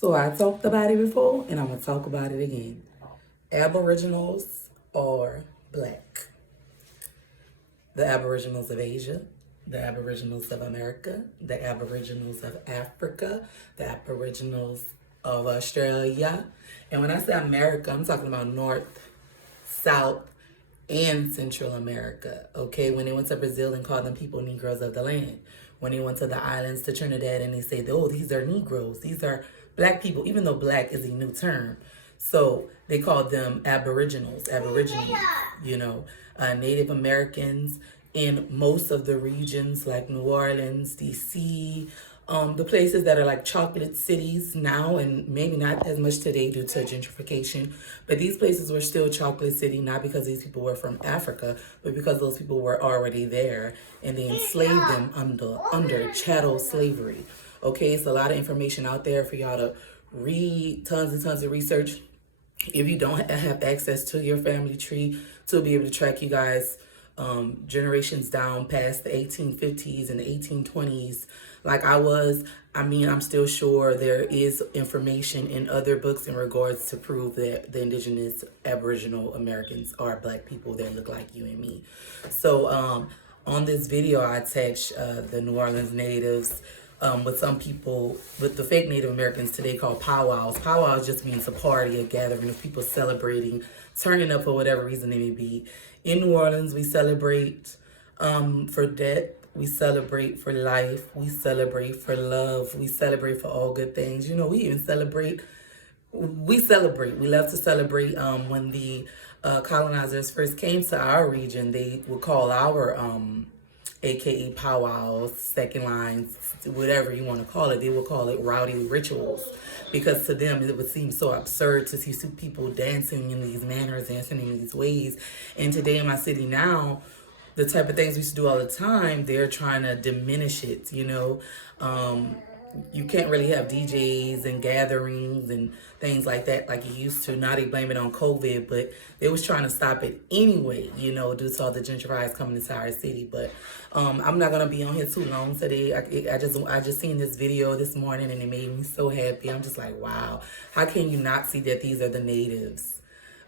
So I talked about it before and I'm going to talk about it again. Aboriginals are black. The Aboriginals of Asia, the Aboriginals of America, the Aboriginals of Africa, the Aboriginals of Australia. And when I say America, I'm talking about North, South, and Central America. Okay, when they went to Brazil and called them people Negroes of the land. When they went to the islands to Trinidad and they said, oh, these are Negroes, these are black people, even though black is a new term. So they called them Aboriginals, Aborigines, Native Americans in most of the regions like New Orleans, DC, the places that are like chocolate cities now, and maybe not as much today due to gentrification, but these places were still chocolate city, not because these people were from Africa, but because those people were already there and they enslaved them under chattel slavery. Okay, it's a lot of information out there for y'all to read, tons and tons of research. If you don't have access to your family tree to be able to track you guys generations down past the 1850s and the 1820s, like I'm still sure there is information in other books in regards to prove that the indigenous Aboriginal Americans are black people that look like you and me. So on this video, I attached the New Orleans natives with some people, with the fake Native Americans today called powwows. Powwows just means a party, a gathering of people celebrating, turning up for whatever reason they may be. In New Orleans, we celebrate for death, we celebrate for life, we celebrate for love, we celebrate for all good things. We even celebrate, we love to celebrate when the colonizers first came to our region. They would call our AKA powwows, second lines, whatever you want to call it. They would call it rowdy rituals because to them it would seem so absurd to see people dancing in these manners, dancing in these ways. And today in my city now, the type of things we used to do all the time, they're trying to diminish it, you can't really have DJs and gatherings and things like that like you used to. Now they blame it on COVID, but they was trying to stop it anyway, due to all the gentrifiers coming into our city. But I'm not gonna be on here too long today. I just seen this video this morning and it made me so happy. I'm just like, wow, how can you not see that these are the natives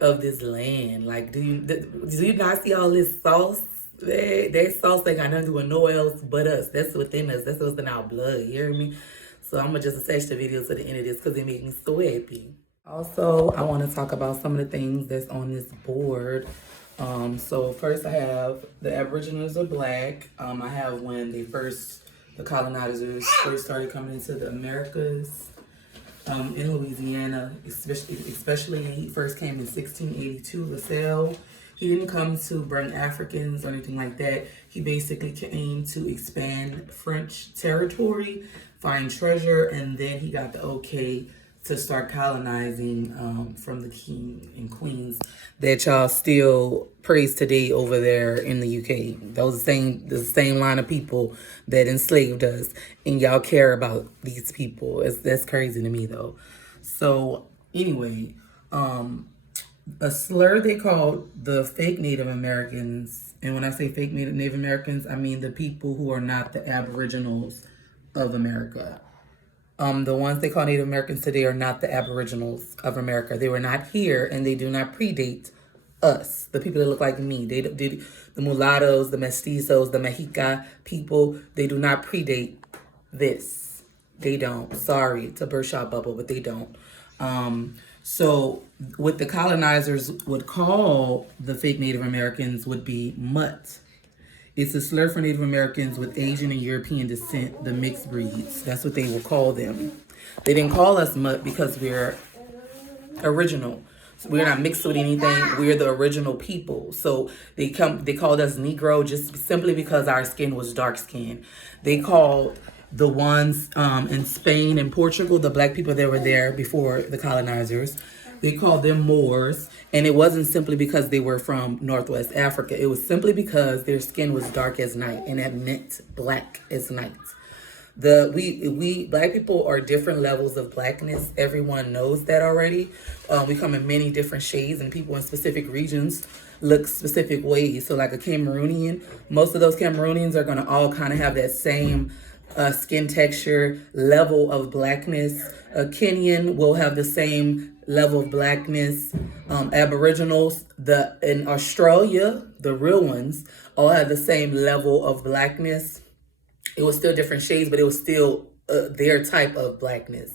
of this land? Like, do you not see all this sauce? That sauce ain't got nothing to do with no else but us. That's within us. That's what's in our blood. You hear me? So I'm going to just attach the video to the end of this because it makes me so happy. Also, I want to talk about some of the things that's on this board. So first I have the Aboriginals are black. I have when the colonizers first started coming into the Americas. In Louisiana, especially he first came in 1682, LaSalle. He didn't come to bring Africans or anything like that. He basically came to expand French territory, find treasure, and then he got the okay to start colonizing from the king and queens that y'all still praise today over there in the UK. Those the same line of people that enslaved us, and y'all care about these people. That's crazy to me though. So anyway, a slur they called the fake Native Americans, and when I say fake Native Americans, I mean the people who are not the Aboriginals of America. The ones they call Native Americans today are not the Aboriginals of America. They were not here, and they do not predate us, the people that look like me. The mulattoes, the mestizos, the Mexica people, they do not predate this. They don't. Sorry to burst your bubble, but they don't. So what the colonizers would call the fake Native Americans would be mutt. It's a slur for Native Americans with Asian and European descent, the mixed breeds. That's what they will call them. They didn't call us mutt because we're original. So we're not mixed with anything. We're the original people. So they called us Negro just simply because our skin was dark skin. They called the ones in Spain and Portugal, the black people that were there before the colonizers, they called them Moors. And it wasn't simply because they were from Northwest Africa. It was simply because their skin was dark as night, and that meant black as night. We black people are different levels of blackness. Everyone knows that already. We come in many different shades, and people in specific regions look specific ways. So like a Cameroonian, most of those Cameroonians are going to all kind of have that same skin texture, level of blackness. A Kenyan will have the same level of blackness. Aboriginals, the in Australia, the real ones, all have the same level of blackness. It was still different shades, but it was still their type of blackness.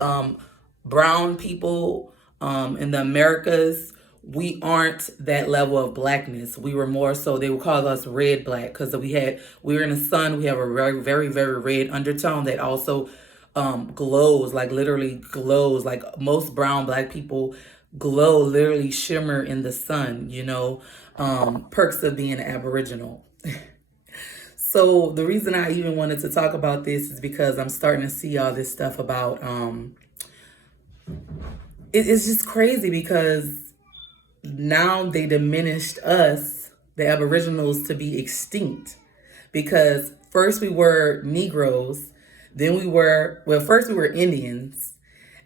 Um, Brown people in the Americas, we aren't that level of blackness. We were more so, they would call us red black because we were in the sun. We have a very, very, very red undertone that also glows, like literally glows. Like most brown black people glow, literally shimmer in the sun, perks of being an Aboriginal. So the reason I even wanted to talk about this is because I'm starting to see all this stuff about it's just crazy because now they diminished us, the Aboriginals, to be extinct. Because first we were Negroes, then first we were Indians,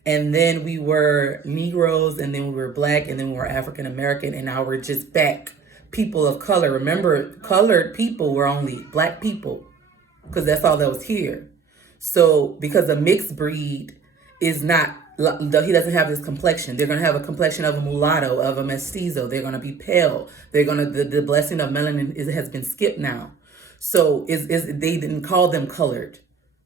and then we were Negroes, and then we were Black, and then we were African American, and now we're just back people of color. Remember, colored people were only Black people because that's all that was here. So because a mixed breed is not, he doesn't have this complexion. They're going to have a complexion of a mulatto, of a mestizo. They're going to be pale. The blessing of melanin has been skipped now. So they didn't call them colored.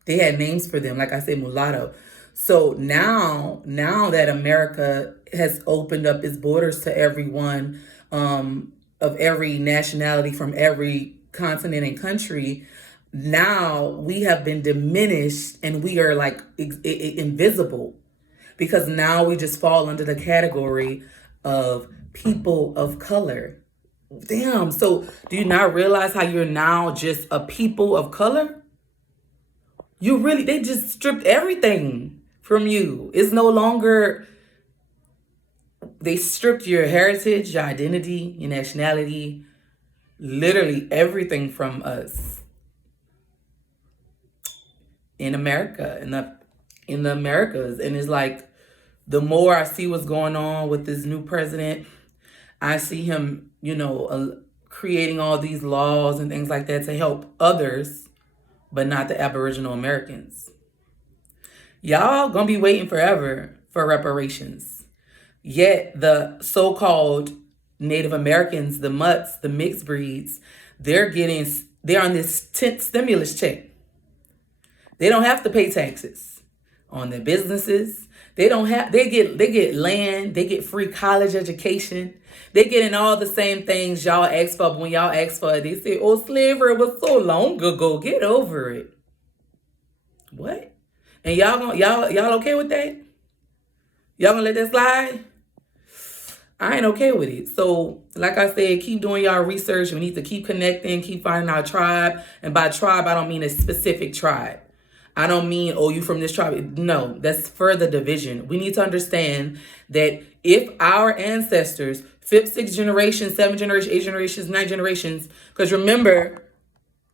They had names for them, like I said, mulatto. So now that America has opened up its borders to everyone of every nationality from every continent and country, now we have been diminished and we are like invisible because now we just fall under the category of people of color. Damn. So do you not realize how you're now just a people of color? They just stripped everything from you. It's no longer, they stripped your heritage, your identity, your nationality, literally everything from us in America, in the Americas. And it's like, the more I see what's going on with this new president, I see him, creating all these laws and things like that to help others, but not the Aboriginal Americans. Y'all gonna be waiting forever for reparations. Yet the so-called Native Americans, the mutts, the mixed breeds, they're on this 10th stimulus check. They don't have to pay taxes on their businesses. They get land, they get free college education. They getting all the same things y'all asked for. But when y'all asked for it, they say, "Oh, slavery was so long ago. Get over it." What? And y'all okay with that? Y'all gonna let that slide? I ain't okay with it. So, like I said, keep doing y'all research. We need to keep connecting, keep finding our tribe. And by tribe, I don't mean a specific tribe. I don't mean, oh, you from this tribe. No, that's further division. We need to understand that if our ancestors, 5th, 6th generation, 7th generation, 8th generations, 9th generations, because remember,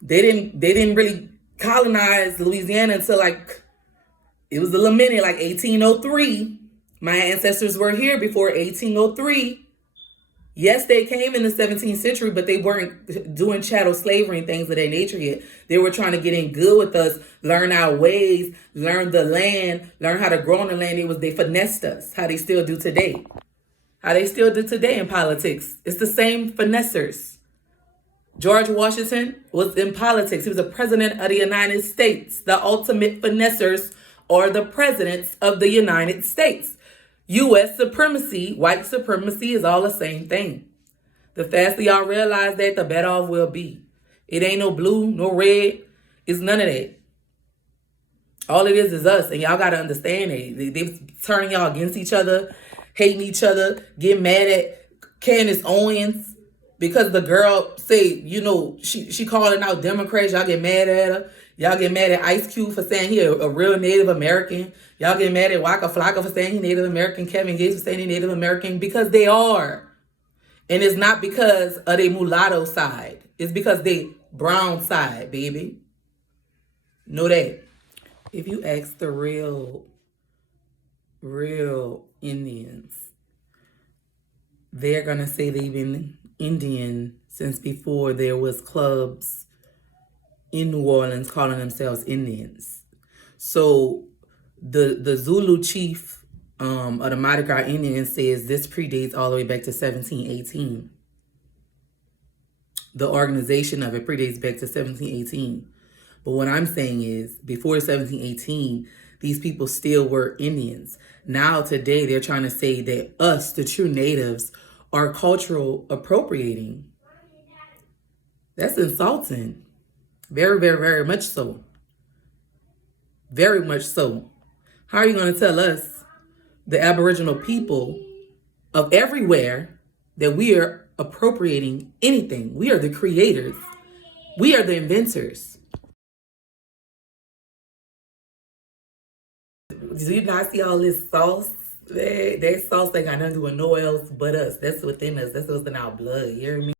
they didn't really colonize Louisiana until it was a little minute, like 1803. My ancestors were here before 1803. Yes, they came in the 17th century, but they weren't doing chattel slavery and things of that nature yet. They were trying to get in good with us, learn our ways, learn the land, learn how to grow on the land. They finessed us, how they still do today. How they still do today in politics. It's the same finessers. George Washington was in politics. He was the president of the United States. The ultimate finessers are the presidents of the United States. U.S. supremacy, white supremacy is all the same thing. The faster y'all realize that, the better off we'll be. It ain't no blue, no red. It's none of that. All it is us. And y'all got to understand it. They turning y'all against each other, hating each other, getting mad at Candace Owens because the girl say, she calling out Democrats. Y'all get mad at her. Y'all get mad at Ice Cube for saying he a real Native American. Y'all get mad at Waka Flocka for saying he Native American. Kevin Gates for saying he Native American because they are. And it's not because of their mulatto side. It's because they brown side, baby. Know that. If you ask the real Indians, they're going to say they've been Indian since before there was clubs in New Orleans calling themselves Indians. So the Zulu chief of the Mardi Gras Indians says this predates all the way back to 1718. The organization of it predates back to 1718. But what I'm saying is, before 1718, these people still were Indians. Now, today, they're trying to say that us, the true natives, are cultural appropriating. That's insulting. Very, very, very much so. Very much so. How are you going to tell us, the Aboriginal people of everywhere, that we are appropriating anything? We are the creators. We are the inventors. Do you not see all this sauce? That sauce ain't got nothing to do with no else but us. That's within us. That's what's in our blood. You hear me?